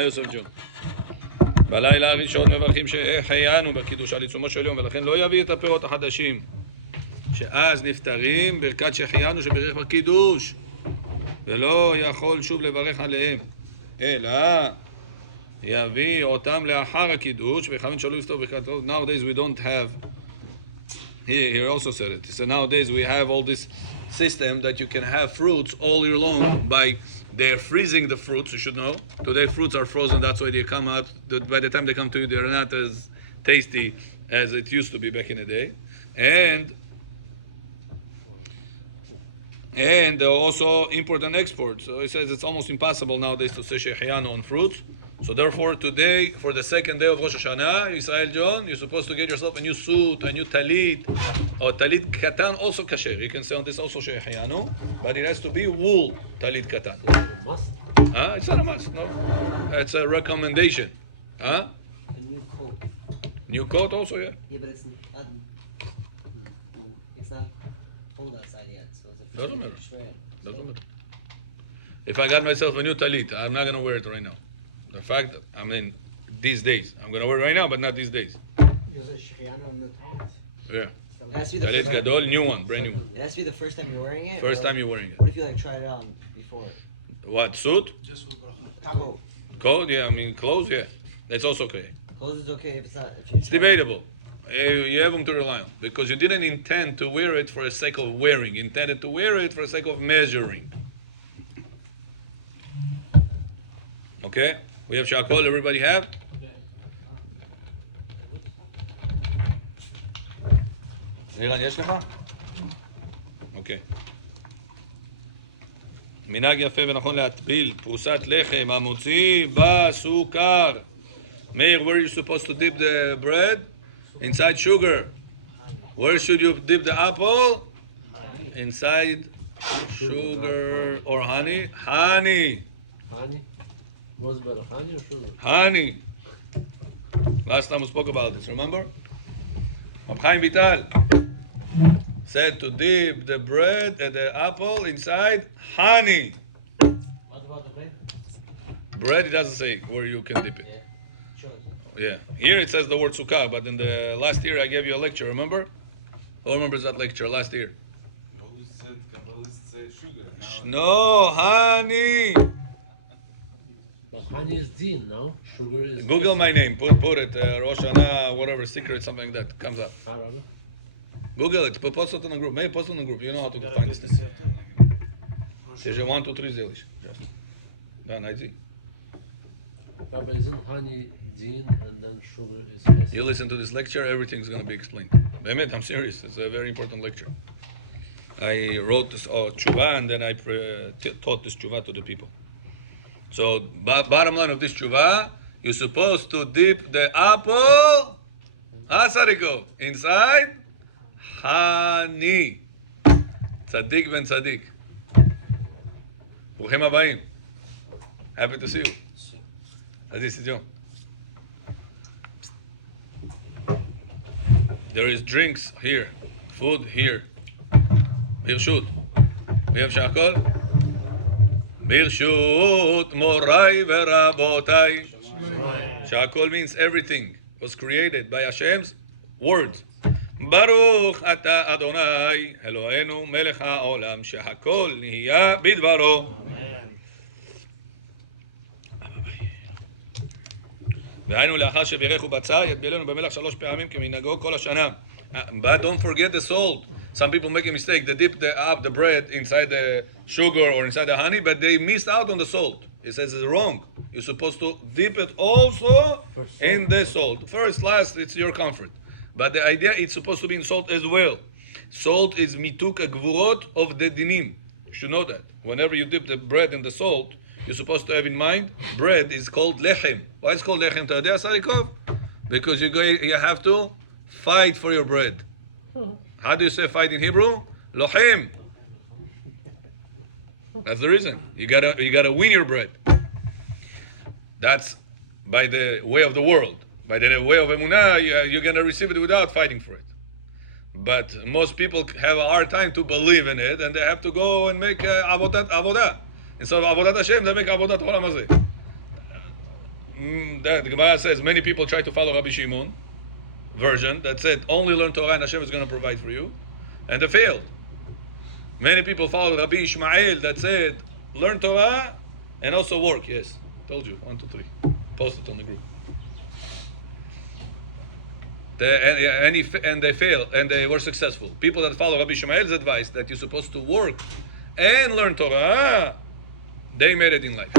יוסף ג'ון. בלילה הראשון מברכים שהחיינו בקידוש על עיצומו של יום, ולכן לא יביא את הפירות החדשים, שאז נפטרים ברכת שהחיינו שברך בקידוש, ולא יכול שוב לברך עליהם, אלא יביא אותם לאחר הקידוש, וכוון שלא יסתור ברכת טוב. Nowadays we don't have, he also said it, so nowadays we have all this system that you can have fruits all year long by they're freezing the fruits. You should know today fruits are frozen, that's why they come out, by the time they come to you they're not as tasty as it used to be back in the day, and also import and export. So he says it's almost impossible nowadays to say Shehiyanu on fruits. So therefore today, for the second day of Rosh Hashanah, Israel John, you're supposed to get yourself a new suit, a new talit, or talit katan, also kasher. You can say on this also Shehiyanu, but it has to be wool talit katan. It's not a must, no. It's a recommendation. A new coat. New coat also, yeah. Yeah, but it's not cold outside yet, so it's a Doesn't matter. Doesn't matter. If I got myself a new talit, I'm not going to wear it right now. The fact that, I mean, these days. I'm going to wear it right now, but not these days. Yeah. Talit gadol, new one, brand new one. It has to be the first time you're wearing it? First time you're wearing it. What if you tried it on before? What, suit? Coat. Coat, yeah, I mean, clothes, yeah. That's also okay. Clothes is okay if it's not. It's debatable. You have them to rely on. Because you didn't intend to wear it for the sake of wearing. You intended to wear it for the sake of measuring. Okay? We have shakol, everybody have? אילן, יש לך? אוקיי. מנהג יפה ונכון להטביל פרוסת לחם המוציא בסוכר. Meir, where are you supposed to dip the bread? Inside sugar. Where should you dip the apple? Inside sugar or honey? Honey. Honey? What's better, honey or sugar? Honey. Last time we spoke about this, remember? Rab Chaim Vital said to dip the bread and the apple inside honey. What about the bread? Bread, it doesn't say where you can dip it. Yeah. Sure. Yeah. Here it says the word sukkah, but in the last year I gave you a lecture, remember? Who remembers that lecture last year? No, honey. But honey is din, no? Sugar is... Google my name. Put it. Rosh Hashanah, whatever, secret, something like that comes up. Google it. Post it in the group. Maybe post it in the group. You know how to find this thing. Seja 1, 2, 3 zelish. Done, I see. But isn't honey din and then sugar is... Yes. You listen to this lecture, everything's going to be explained. Bemet, I'm serious. It's a very important lecture. I wrote this tshuva and then I taught this tshuva to the people. So, bottom line of this tshuva, you're supposed to dip the apple, Sariko, inside honey. Tzaddik ben tzaddik. Bruchim habayim. Happy to see you. This is John. There is drinks here, food here. Birshut. We have shakol. Birshut morai verabotai. Shakol means everything was created by Hashem's words. Baruch ata Adonai Eloheinu melech haolam shehakol nihiya bidvaro. והיינו לאחר שבירך ובצע יטבילנו במלח 3 פעמים כמנהגו כל השנה. But don't forget the salt. Some people make a mistake. They dip the bread inside the sugar or inside the honey, but they missed out on the salt. It says it's wrong. You're supposed to dip it also in the salt. First, last, it's your comfort. But the idea, it's supposed to be in salt as well. Salt is mituk agvurot of the dinim. You should know that. Whenever you dip the bread in the salt, you're supposed to have in mind, bread is called lechem. Why is it called lechem? Because you have to fight for your bread. How do you say fight in Hebrew? Lohim. That's the reason. You gotta win your bread. That's by the way of the world. By the way of emunah, you're gonna receive it without fighting for it. But most people have a hard time to believe in it, and they have to go and make avodah. Instead of avodat Hashem, they make avodat olam hazeh. The Gemara says many people try to follow Rabbi Shimon version that said only learn Torah and Hashem is going to provide for you, and they failed. Many people followed Rabbi Ishmael that said learn Torah and also work. Yes, told you 1, 2, 3. Post it on the group. And they failed and they were successful. People that follow Rabbi Ishmael's advice that you're supposed to work and learn Torah, they made it in life.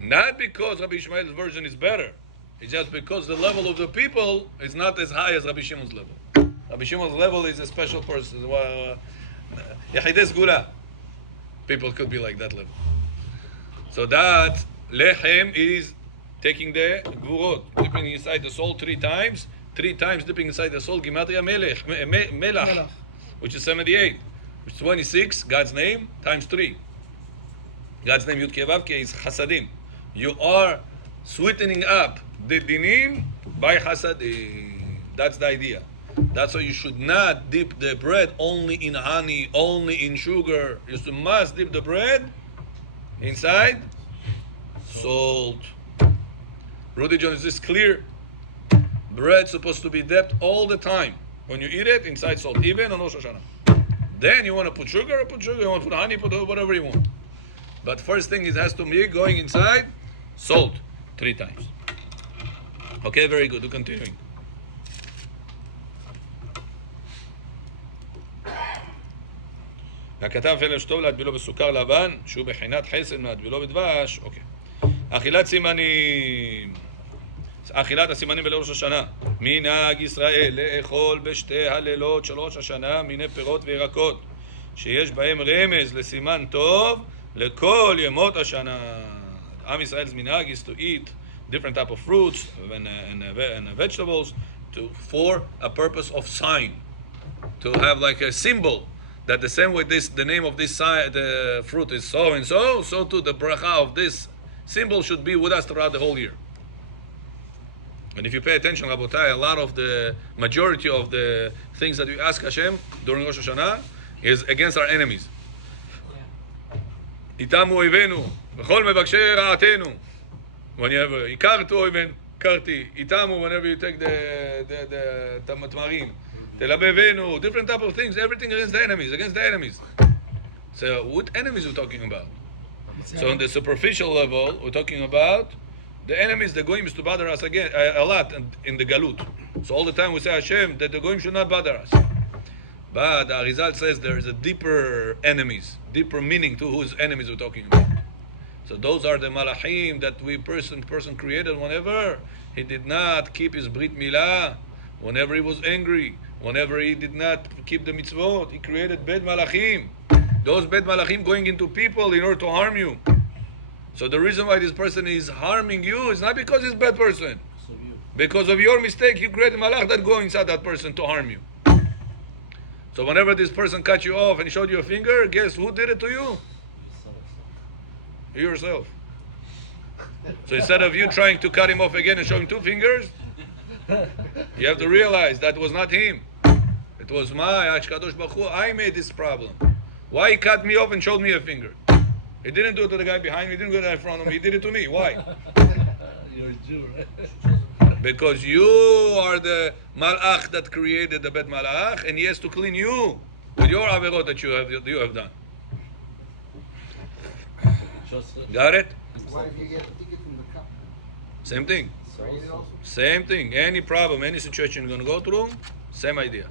Not because Rabbi Ishmael's version is better. It's just because the level of the people is not as high as Rabbi Shimon's level. Rabbi Shimon's level is a special person. Yahides Gula. People could be like that level. So that lechem is taking the gvurot, dipping inside the soul 3 times. 3 times dipping inside the soul, Gematria Melach, which is 78, which is 26, God's name, times 3. God's name, Yud Kei Vav Kei, is Chasadim. You are sweetening up the dinim by Chasadim. That's the idea. That's why you should not dip the bread only in honey, only in sugar. You must dip the bread inside salt. Rudy John, is this clear? Bread supposed to be dipped all the time. When you eat it, inside salt, even on Rosh Hashanah. Then you want to put sugar, put sugar. You want to put honey, put whatever you want. But first thing, it has to be going inside salt 3 times. Okay, very good. We're continuing. הכתב פלא שטוב להטבילו בסוכר לבן, שהוא בחינת חסד מהטבילו בדבש. אוקיי. אכילת סימנים. אכילת הסימנים בראש השנה. מנהג ישראל לאכול בשתי הלילות של ראש השנה מיני פירות וירקות, שיש בהם רמז לסימן טוב לכל ימות השנה. עם Israel's minhag is to eat different type of fruits and vegetables for a purpose of sign, to have like a symbol that the same way the name of this the fruit is so and so, so too the bracha of this symbol should be with us throughout the whole year. And if you pay attention, Rabotai, a lot of the majority of the things that we ask Hashem during Rosh Hashanah is against our enemies. איתם אויבינו, וכל מבקשי רעתנו. Whenever הכרתו אויבינו, הכרתי, איתם, whenever you take the תמרים, תלבבנו, different type of things, everything against the enemies. So what enemies are we talking about? So on the superficial level, we're talking about the enemies, the goyim, is to bother us again a lot in the galut. So all the time we say Hashem that the goyim should not bother us. But the Arizal says there is a deeper enemies, deeper meaning to whose enemies we're talking about. So those are the malachim that person created whenever he did not keep his brit milah, whenever he was angry, whenever he did not keep the mitzvot. He created bad malachim. Those bad malachim going into people in order to harm you. So the reason why this person is harming you is not because he's a bad person. Because of your mistake, you created malach that go inside that person to harm you. So whenever this person cut you off and showed you a finger, guess who did it to you? You yourself. So instead of you trying to cut him off again and show him 2 fingers, you have to realize that was not him. It was my Kadosh Baruch Hu. I made this problem. Why he cut me off and showed me a finger? He didn't do it to the guy behind me. He didn't do it in front of me. He did it to me. Why? You're a Jew, right? Because you are the malach that created the bad malach, and he has to clean you with your averot that you have done. Got it? What if you get a ticket from the cup? Same thing. Read it also? Same thing. Any problem, any situation you're going to go through, same idea.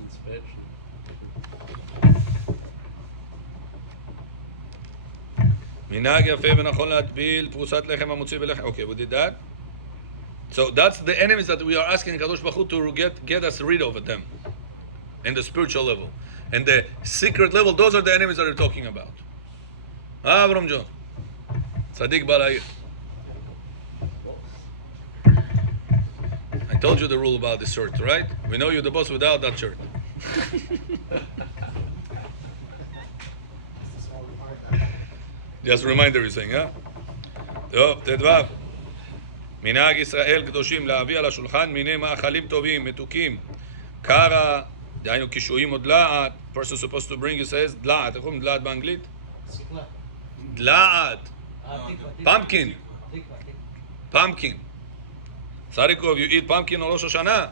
מנהג יפה ונכון להטביל פרוסת לחם המוציא בלחם. Okay, we did that. So that's the enemies that we are asking Kadosh Baruch Hu to get us rid of them in the spiritual level. And the secret level, those are the enemies that we're talking about. Avram John. Tzaddik Balayir. I told you the rule about this shirt, right? We know you're the boss without that shirt. Just a reminder you're saying, huh? טוב, תדבב. מנהג ישראל קדושים להביא על השולחן מיני מאכלים טובים, מתוקים, קרה, דהיינו קישואים או דלעת. person supposed to bring, he says, דלעת. איך אומרים דלעת באנגלית? דלעת. pumpkin. Sarikov, you eat pumpkin on Rosh Hashanah?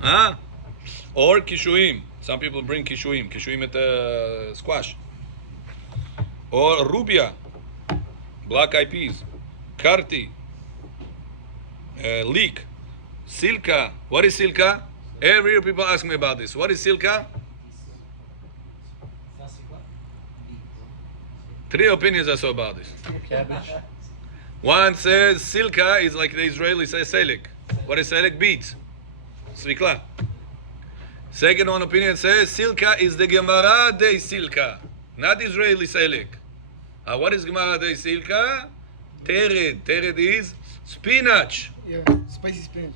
Huh? Or kishuim. Some people bring kishuim. Kishuim at squash. Or rubia. Black eyed peas. Karti. Leek. Silka. What is silka? Every year people ask me about this. What is silka? Three opinions I saw about this. Cabbage. One says silka is like the Israeli say selek. What is selek? Beets. Svikla. Second one opinion says silka is the Gemara de silka, not Israeli selek. What is Gemara de silka? Tered. Tered is spinach. Yeah, spicy spinach.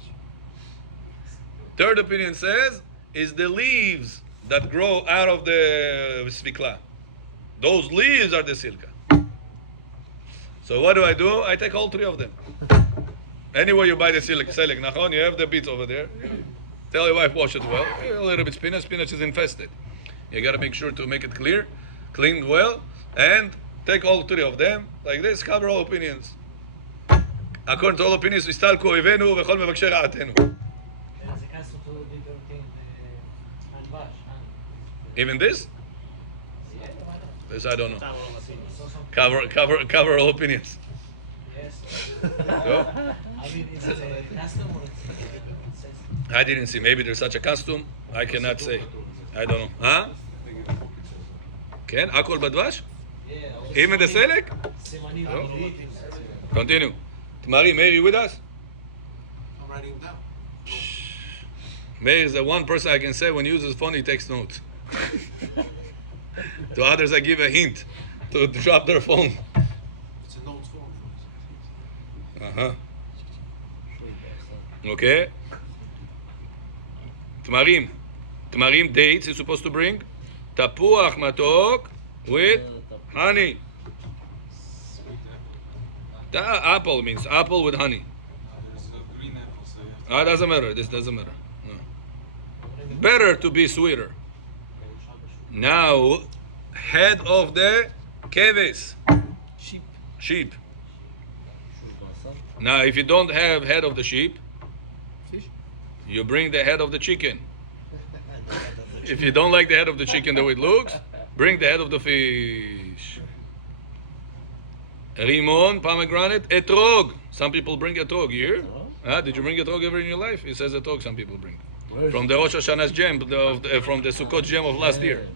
Third opinion says is the leaves that grow out of the svikla. Those leaves are the silka. So what do? I take all three of them. Anyway, you buy the selek, nachon, you have the beets over there. Tell your wife, wash it well. A little bit spinach. Spinach is infested. You got to make sure to make it clear, clean well, and take all three of them. Like this, cover all opinions. According to all opinions, הסתלקו אויבינו וכל מבקשי רעתנו. Even this? This I don't know. Cover all opinions. So? I didn't see. Maybe there's such a costume. I cannot say. I don't know. Huh? Ken? Akol badvash? Even the selek? No. Continue. Mary, you with us? I'm writing down. Meir is the one person I can say when he uses phone, he takes notes. To others, I give a hint to drop their phone. It's a notes form. Uh-huh. Okay. Tamarim dates is supposed to bring. Tapuach matok with honey. Apple means apple with honey. There's a green apple, so you have Doesn't matter. This doesn't matter. No. Better to be sweeter. Now, head of the keves. Sheep. Now, if you don't have head of the sheep, Fish? you bring the head of the chicken. If you don't like the head of the chicken the way it looks, bring the head of the fish. Rimon, pomegranate, etrog. Some people bring etrog here. Did you bring etrog ever in your life? It says etrog some people bring. From the Rosh Hashanah's gem, from the Sukkot gem of last year.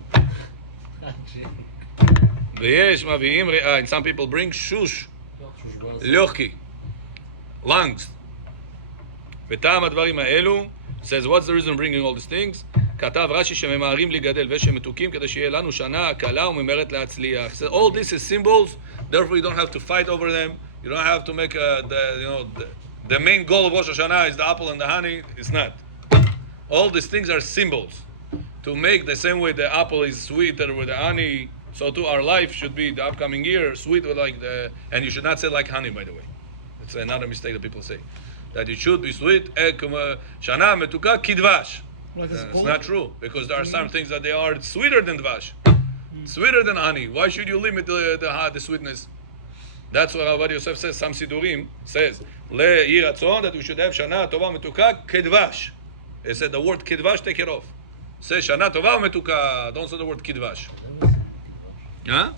ויש מביאים ריאה, and some people bring שוש, לוחי, lungs. וטעם הדברים האלו, says what's the reason bringing all these things? כתב רש"י שממהרים לגדל ושמתוקים כדי שיהיה לנו שנה קלה וממהרת להצליח. So all this is symbols, therefore you don't have to fight over them. You don't have to make the main goal of Rosh Hashanah is the apple and the honey. It's not. All these things are symbols. To make the same way the apple is sweeter with the honey, so too our life should be the upcoming year sweet with and you should not say like honey, by the way. It's another mistake that people say. That it should be sweet. Shana metuka kidvash. It's not true, because there are some things that they are sweeter than dvash, sweeter than honey. Why should you limit the sweetness? That's what Rabbi Yosef says. Some sidurim says le'iratzon that we should have shana tova metuka kedvash. He said the word kidvash, take it off. Say shana tova metuka. Don't say the word kidvash. Huh?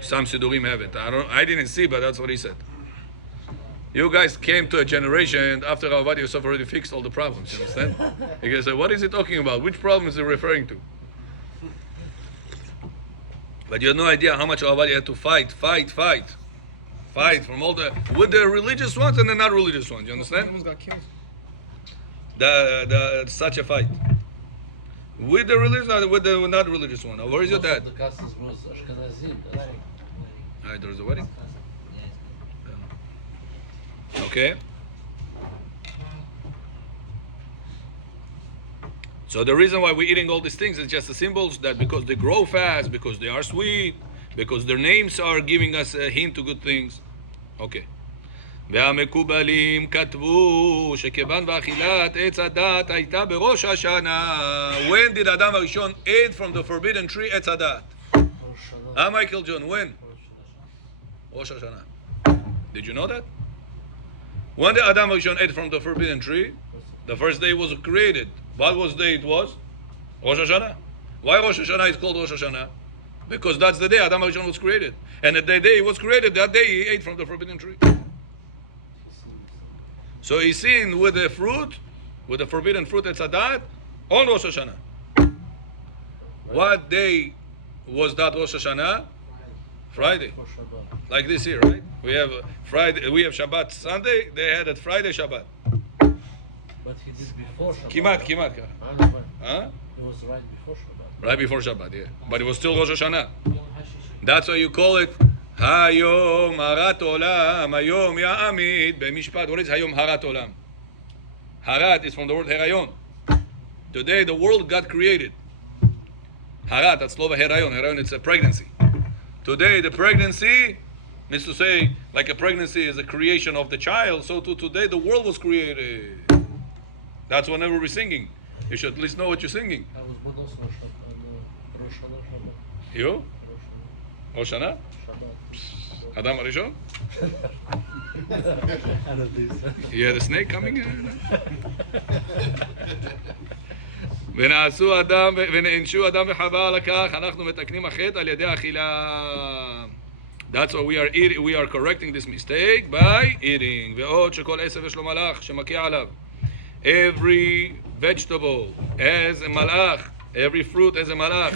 Some sidurim have it. I didn't see, but that's what he said. You guys came to a generation after Rabbi Yosef already fixed all the problems. You understand? You guys say, what is he talking about? Which problem is he referring to? But you have no idea how much Rabbi had to fight from all with the religious ones and the not religious ones. You understand? Almost got killed. Such a fight. With the religious and with the not religious one. Where is your dad? The customers was Ashkenazim. There's a wedding? Okay. So the reason why we're eating all these things is just the symbols that because they grow fast, because they are sweet, because their names are giving us a hint to good things. Okay. והמקובלים כתבו שכיוון ואכילת עץ הדת הייתה בראש השנה. When did Adam הראשון ate from the forbidden tree עץ הדת? Michael John, when? ראש השנה. Did you know that? When the Adam Rishon ate from the forbidden tree, the first day was created. What was day it was? Rosh Hashanah. Why Rosh Hashanah is called Rosh Hashanah? Because that's the day Adam Rishon was created. And the day he was created, that day he ate from the forbidden tree. So he sinned with the fruit, with the forbidden fruit at Sadat, on Rosh Hashanah. What day was that Rosh Hashanah? Friday. For Shabbat. Like this here, right? We have Friday, we have Shabbat Sunday, they had it Friday Shabbat. But he did before Shabbat. Kimat. Ah, no, but Huh? it was right before Shabbat. Right before Shabbat, yeah. But it was still Rosh Hashanah. That's why you call it Hayom Harat Olam, Hayom Ya'amid B'mishpat. What is Hayom Harat Olam? Harat is from the word Herayon. Today the world got created. Harat, that's Slova Herayon. Herayon, it's a pregnancy. Today the pregnancy means to say, like a pregnancy is a creation of the child, so too today the world was created. That's whenever we're singing. You should at least know what you're singing. I was born also on Rosh Hashanah. You? Rosh Rosh Hashanah? Shabbat. Adam Arishon? I don't think so. You had a snake coming in? ונעשו אדם, ונענשו אדם וחווה על הכך, אנחנו מתקנים החטא על ידי אכילה. That's why we are correcting this mistake by eating. ועוד שכל עשב יש לו מלאך שמכה עליו. Every vegetable has a malach. Every fruit has a malach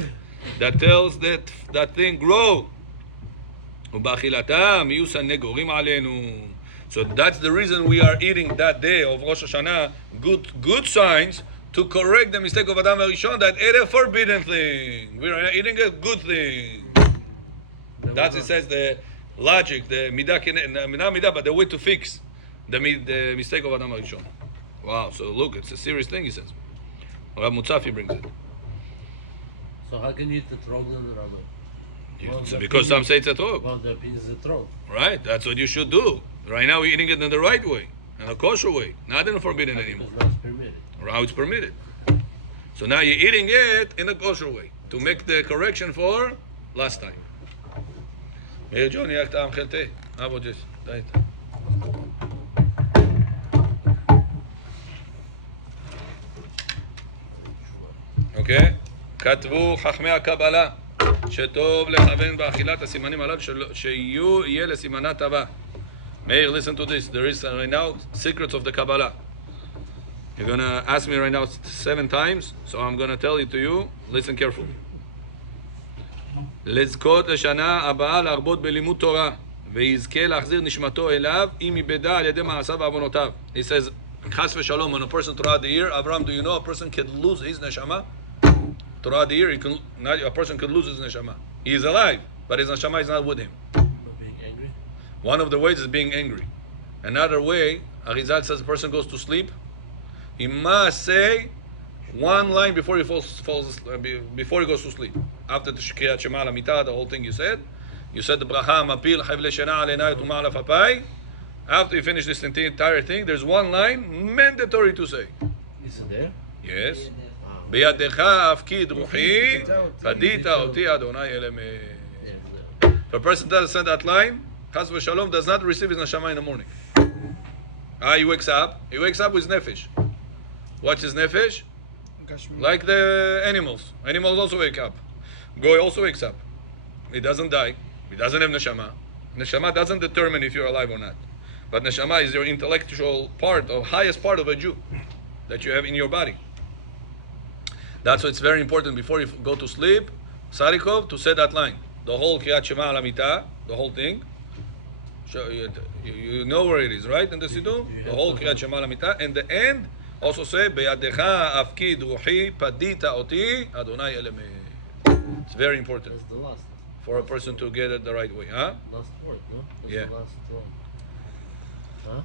that tells that thing grow. ובאכילתם יהיו סנגורים עלינו. So that's the reason we are eating that day of Rosh Hashanah. Good signs to correct the mistake of Adam Rishon that ate a forbidden thing. We are eating a good thing. That's, it says, the logic, the midah, not midah, but the way to fix the mistake of Adam Rishon. Wow, so look, it's a serious thing, he says. Rabbi Mutzafi brings it. So how can you eat the trog then, Rabbi? It's because some say it's a trog. Well, the opinion is the trog. Right, that's what you should do. Right now we're eating it in the right way, in a kosher way, not in a forbidden anymore. Because now it's permitted. How it's permitted. So now you're eating it in a kosher way to make the correction for last time. Meir Johnny, jak tam chelte? How about this? אוקיי? כתבו חכמי הקבלה שטוב לכוון באכילת הסימנים הללו שיהיה לסימנת הבא. Meir, listen to this. There is right now secrets of the Kabbalah. You're going to ask me right now 7 times, so I'm going to tell it to you. Listen carefully. לזכות לשנה הבאה להרבות בלימוד תורה ויזכה להחזיר נשמתו אליו אם יבדע על ידי מעשיו ועוונותיו. He says, חס ושלום, when a person throughout the year, Abraham, do you know a person can lose his neshama? Throughout the year, a person could lose his neshama. He is alive, but his neshama is not with him. But being angry? One of the ways is being angry. Another way, Arizal says a person goes to sleep, he must say one line before he before he goes to sleep. After the Kriyat Shema Lamita, the whole thing you said the bracha mapil chayv shena aleinai tuma ala fapai. After you finish this entire thing, there's one line mandatory to say. Is it there? Yes. Ah. בידך אפקיד רוחי, פדית אותי אדוני אל אמת. Yeah, If a person doesn't say that line, Chas v'shalom, does not receive his neshama in the morning. He wakes up with nefesh. What's his nefesh? Like the animals. Animals also wake up. Goy also wakes up. He doesn't die. He doesn't have neshama. Neshama doesn't determine if you're alive or not. But neshama is your intellectual part, or highest part of a Jew that you have in your body. That's why it's very important before you go to sleep, Sarikov, to say that line. The whole Kriyat Shema al Amita, the whole thing. You know where it is, right? In the Siddur? The whole Kriyat Shema al Amita. And the end, also say, Be'adecha afkid ruhi padita oti Adonai el emet. It's very important that's the last. for a person to get it the right way. Huh? Last word, no? That's Yeah. the last one. Huh?